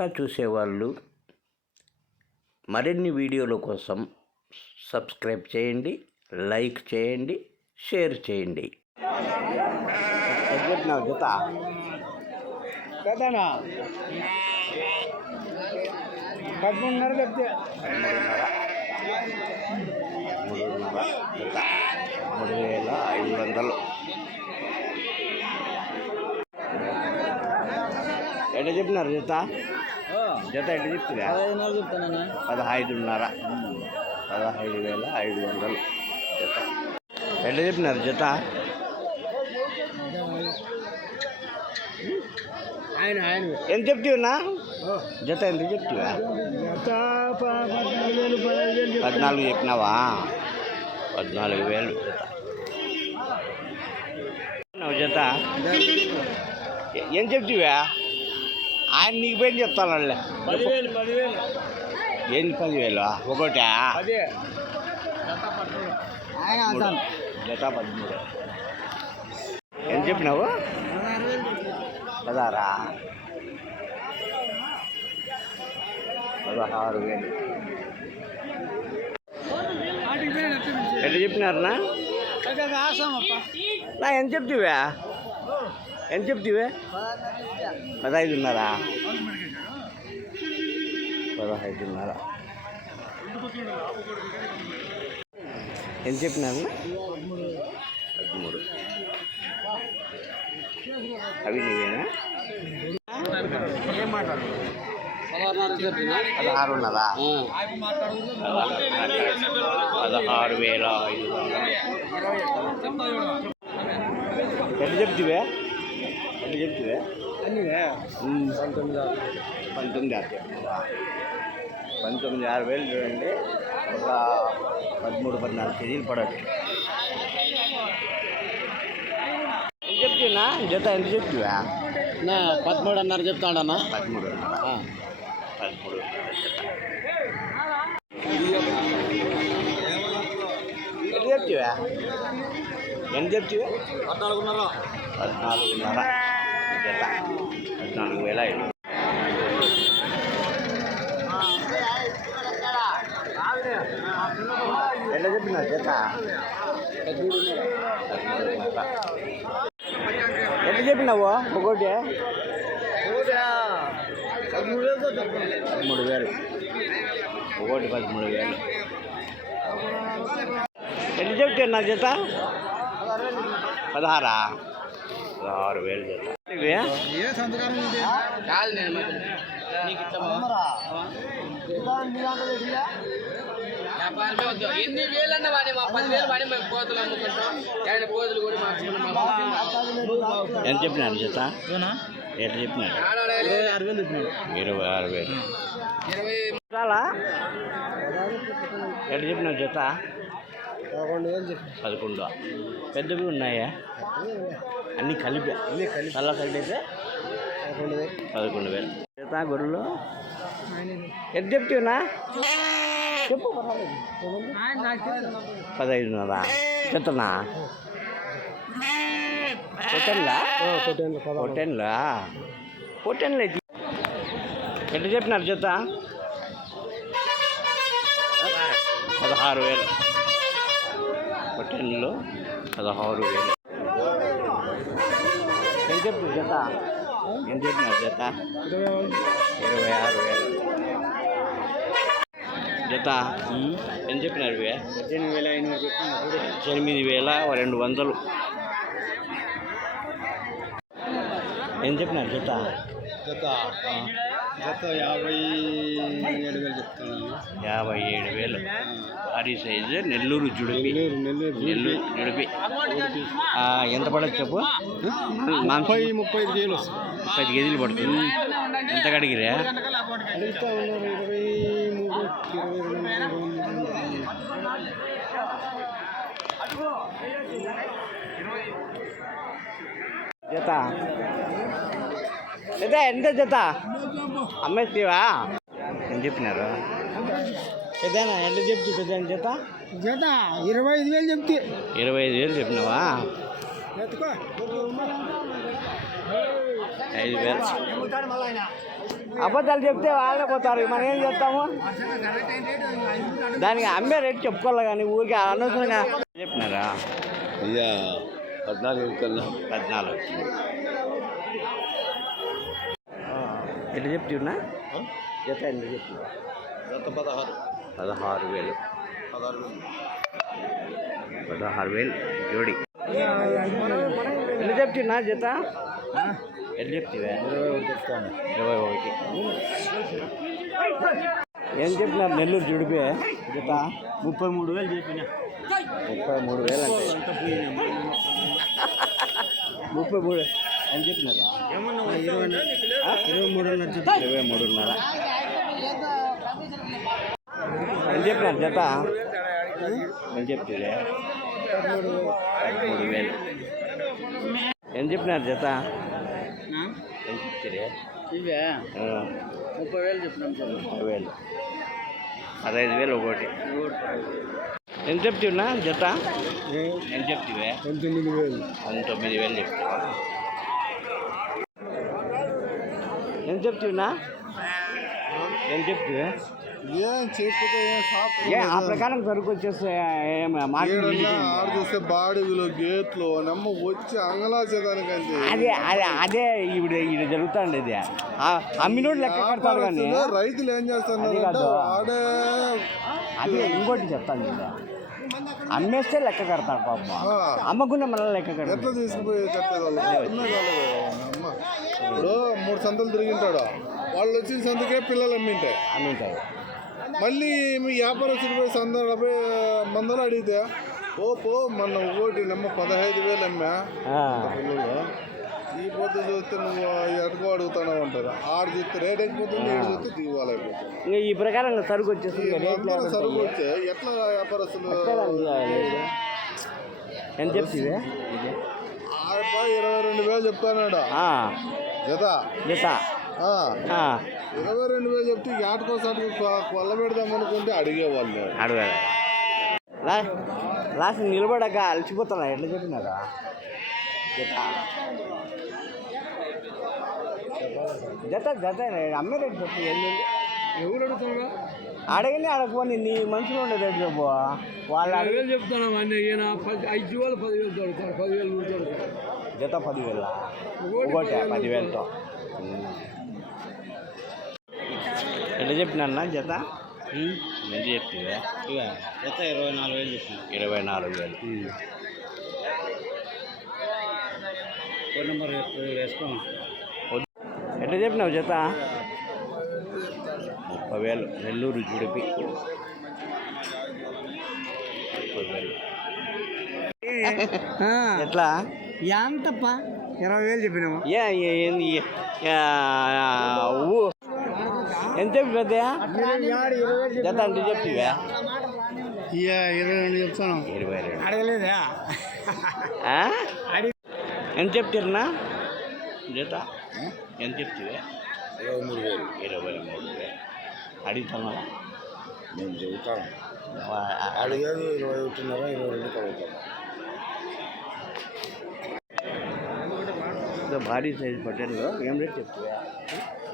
కొత్తగా చూసేవాళ్ళు మరిన్ని వీడియోల కోసం సబ్స్క్రైబ్ చేయండి, లైక్ చేయండి, షేర్ చేయండి. జత కదనా 13:30 చెప్తే 3,500 ఎట్ట చెప్పినారు జత జత ఎట్ట చెప్తున్నా 15,500 జత ఎట్ట చెప్పినారు జత ఎంత చెప్తున్నా జత ఎంత చెప్తున్నా 14 చెప్పినావా 14,000 జత ఏం చెప్తివా ఆయన నీకు పోయి చెప్తాను ఏంది 10,000 ఒకటా జత 13 ఎంత చెప్పినావు 16,000 ఎట్లా చెప్పినారనా నా ఎంత చెప్తివా 15,500 15,500 ఎంత చెప్పినారు 13 అవి నీవేనా 16,000 ఎట్లా చెప్తివే 19,000 చూడండి ఒక 13-14 కేజీలు పడవచ్చు. ఎంత చెప్తున్నా జత ఎంత చెప్తువా 13.5 చెప్తాడన్నా 13 ఎంత చెప్తివా 14.5 జత 14,500 ఎట్లా చెప్పినా జత 13,500 ఎట్లా చెప్పినావు ఒకటి 13,000 ఒకటి 13,000 ఎట్లా చెప్తున్నా జత 16,000 జత ఎన్ని వేలన్న వాడి మా 10,000 వాడి మేము కోతలు అమ్ముకుంటాం కోతులు కూడా మార్చుకున్నాం. ఎంత చెప్పినాడు జత ఎట్లా చెప్పినాడు 26,000 చాలా ఎట్లా చెప్పినాడు జత 11 పెద్దవి ఉన్నాయా అన్నీ కలిపి చల్ల కలిపి 11,000 జత గొర్రెలు ఎంత చెప్తున్నా చెప్పు 15,000 చెప్తున్నా పొట్టెన్లా ఎట్లా చెప్పినారు జత 16,000 పొట్టెన్లు 16,000 ఎంత చెప్తున్నారు జత ఎంత చెప్పినారు జత 26,000 జత ఎంత చెప్పినారు 8,200 ఏం చెప్పినారు జత 57,000 చెప్తాను 57,000 భారీ సైజు నెల్లూరు జుడిపి ఎంత పడచ్చు చెప్పు 35 కేజీలు 30 కేజీలు పడుతుంది. ఎంత కడిగిరా జత ఎంత జత అమ్మేస్తేవా ఎంత చెప్పినారు పెద్దనా ఎంత చెప్తు పెద్ద జత 25,000 చెప్తే 25,000 చెప్పినావా 5,000. అబద్ధాలు చెప్తే వాళ్ళే పోతారు, మనం ఏం చేస్తాము? దానికి అమ్మే రేటు చెప్పుకోవాలి కానీ ఊరికి అనవసరంగా చెప్పినారా? అయ్యా 14 14 ఎట్లా చెప్తున్నా? జత ఎంత చెప్తున్నా? 16,000. 16,000 జోడి. ఎట్లా చెప్తున్నా జత? ఎట్లా చెప్తావా? 21. ఏం చెప్పినారు నెల్లూరు జుడిపే జత? 33,000 చెప్పిన. 33,000 అంటే 33 అని చెప్పినారు. 23.5 అని చెప్పినారు జత. ఏం చెప్తే 13,000 ఏం చెప్పినారు జత? ఏం చెప్తే ఇవే 30,000 చెప్పినాం సార్. 30,000. 15,000 ఒకటి. ఏం చెప్తున్నా జత? ఏం చెప్తివే? 19,000 చెప్తావా? ఏం చెప్తున్నా? ఏం చెప్తివే? ఏం చెప్పితే ఆ ప్రకారం సరుకు వచ్చేస్తే ఆడు చూస్తే బాడుగులు గేట్లు నమ్మ వచ్చి అంగలాచేదానికంటే అదే ఈవిడ జరుగుతుంది. ఇది అమ్మినోడు లెక్క కడతాడు కానీ రైతులు ఏం చేస్తున్నారు? ఆడే అదే ఇంకోటి చెప్తాను కదా, అమ్మేస్తే లెక్క కడతాడు పాప, అమ్మకున్న మళ్ళీ లెక్క కడతాడు. ఎట్లా తీసుకుపోయి కట్టేవాళ్ళు? అమ్మ ఇప్పుడు 3 సంతలు తిరిగింటాడు, వాళ్ళు వచ్చిన సంతకే పిల్లలు అమ్మింటాయి. మళ్ళీ మీ వ్యాపారస్తులు పోయి 170 మందలు అడిగితే పో మొన్న ఒకటి నమ్మ 15,000 అమ్మా పిల్లలు. ఈ పొద్దు చూస్తే నువ్వు ఎటుకో అడుగుతున్నావు అంటారు. ఆడు చూస్తే రేట్ అయిపోతుంది, ఏడు చూస్తే దిగువాలైపోతుంది. ఈ ప్రకారం సరుకు వచ్చేసి సరుకు వచ్చే ఎట్లా వ్యాపారస్తులు ఎంత చెప్తుంది? 22,000 చెప్తానాడు జత. 22,000 చెప్తే ఏటకోసారి కొల్ల పెడదాం అనుకుంటే అడిగేవాళ్ళు అడగాలి. లాస్ట్ నిలబడక అలసిపోతున్నా. ఎట్లా చెప్పినారా జత? జత అమ్మే రేటు చెప్పు. ఎవరు అడుగుతారా? అడగని అడగపోని నీ మనుషులు ఉండే రేటు చెప్పు. వాళ్ళు 10,000 చెప్తాను అన్నీ. 5 వాళ్ళు 10,000 దొరుకుతారు. 10,000 దొరుకుతారు. జత 10,000 ఒకటి 10,000తో. ఎట్లా చెప్పినా జత? ఎంత చెప్తుందా? జత 24,000 చెప్పిన. 24,000. ఫోన్ నెంబర్ వేసుకోండి. ఎట్లా చెప్పినావు జత? 30,000 నెల్లూరు జుడిపి. 30,000 ఎట్లా? ఎంతప్ప 20,000 చెప్పినాము. ఎంత చెప్పి పెద్ద జత అంటే చెప్తివా? 22 చెప్తాను. 22 అడగలేదా? ఎంత చెప్తారన్నా జత? ఎంత చెప్తివే? 23,000. 23,000 అడుగుతున్నా? నేను చెబుతాను. అడిగేది 21.5, 22 కలుగుతాను. భారీ సైజ్ పట్టెన్లో ఏం రేట్ చెప్తావా?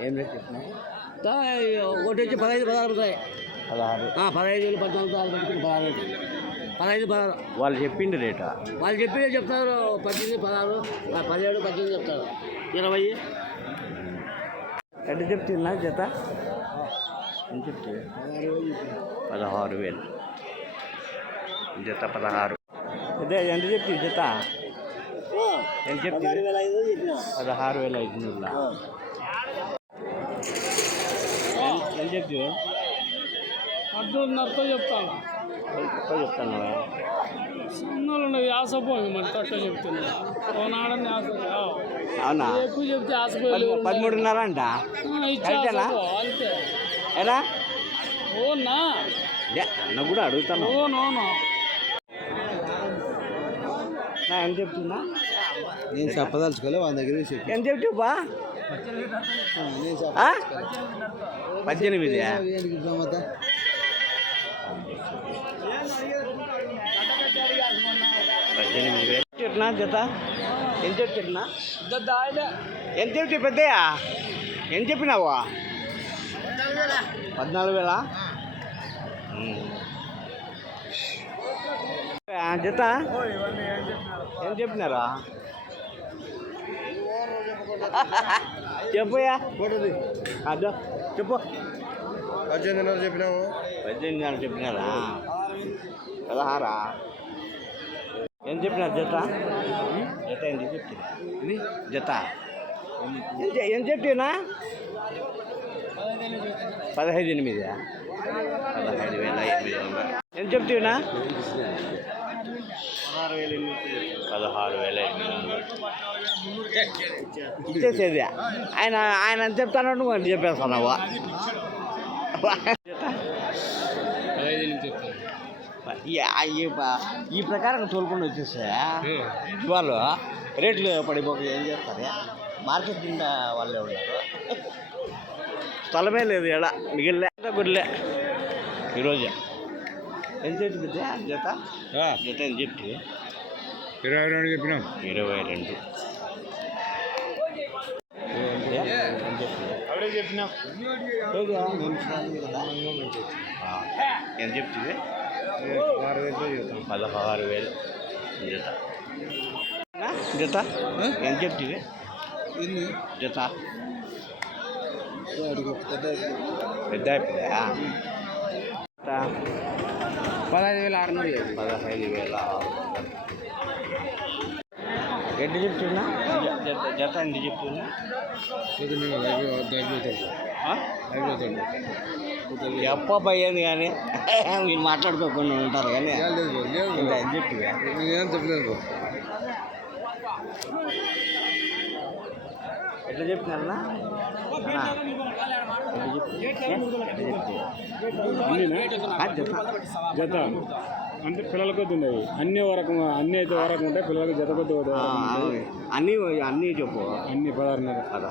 ఏం రేట్ చెప్తున్నావు? ఒకటి వచ్చి 15, 16 ఉంటాయి. 16. 15,000, 14,000 పెట్టుకుని 16. 15, 16 వాళ్ళు చెప్పింది రేటా? వాళ్ళు చెప్పి చెప్తారు. 18, 16, 17, 18 చెప్తారు. 20 ఎట్లా చెప్తున్నా జత? ఎంత చెప్తుంది? 16,000 జత. 16 అదే ఎంత చెప్తుంది జత? ఎంత చెప్తుంది? 16,500. ఎంత చెప్తుంది? 14,500 చెప్తాను. చెప్తాను. చిన్నోళ్ళు ఆశపోయి మరి తక్కువ చెప్తున్నా. ఓనాడని ఆశ అవునా? ఎక్కువ చెప్తే ఆశపోయి 13.5 అంట. కరెక్టేనా? అంతే. ఎలా? ఓనా అన్న కూడా అడుగుతాను. ఓనోను ఎంత చెప్తున్నా? నేను చెప్పదలుచుకోలే వాళ్ళ దగ్గర చెప్పి. ఎంత చెప్తువా? 18. చెప్తున్నా జత? ఎంత చెప్తున్నా? ఎంత చెప్తే పెద్దయ్యా ఎంత చెప్పినావు 14,000 జత ఏం చెప్పినారా చెప్పయ్యా అదో చెప్పు 18,500 చెప్పినాము 18,000 చెప్పినారా 16 ఏం చెప్పినారు జత జత ఎంత చెప్తున్నా జత ఏం చెప్తున్నా 15,800 15,800 ఏం చెప్తున్నా 16,800 ఇచ్చేసేది ఆయన ఆయన ఎంత చెప్తాను నువ్వు అని చెప్పేస్తున్నావు ఈ ప్రకారం తోలుకొని వచ్చేస్తే వాళ్ళు రేట్లు పడిపోయి ఏం చేస్తారు మార్కెట్ కింద వాళ్ళే ఉన్నారు స్థలమే లేదు ఎడ మిగిలిలే గుడ్లే ఈరోజు ఎంత చెప్తుంది జత జత ఎంత చెప్తుంది 22 చెప్పినాం 22 అప్పుడే చెప్పినాం ఎంత చెప్తుంది 16,000 16,000 జత జత ఎంత చెప్తుంది జత పెద్ద 15,600 15,000 ఎంత చెప్తున్నా జత ఎంత చెప్తున్నా ఎప్ప పోయేది కానీ మీరు మాట్లాడుకోకుండా ఉంటారు కానీ ఎంత చెప్పి నేనేం చెప్పలేదు ఎట్లా చెప్పినారన్నా జత అంటే పిల్లల కొద్ది ఉన్నాయి అన్ని వరకు అన్ని అయితే వరకు ఉంటాయి పిల్లలకి జత కొద్ది అన్నీ అన్నీ చెప్పు అన్ని 16,500 కదా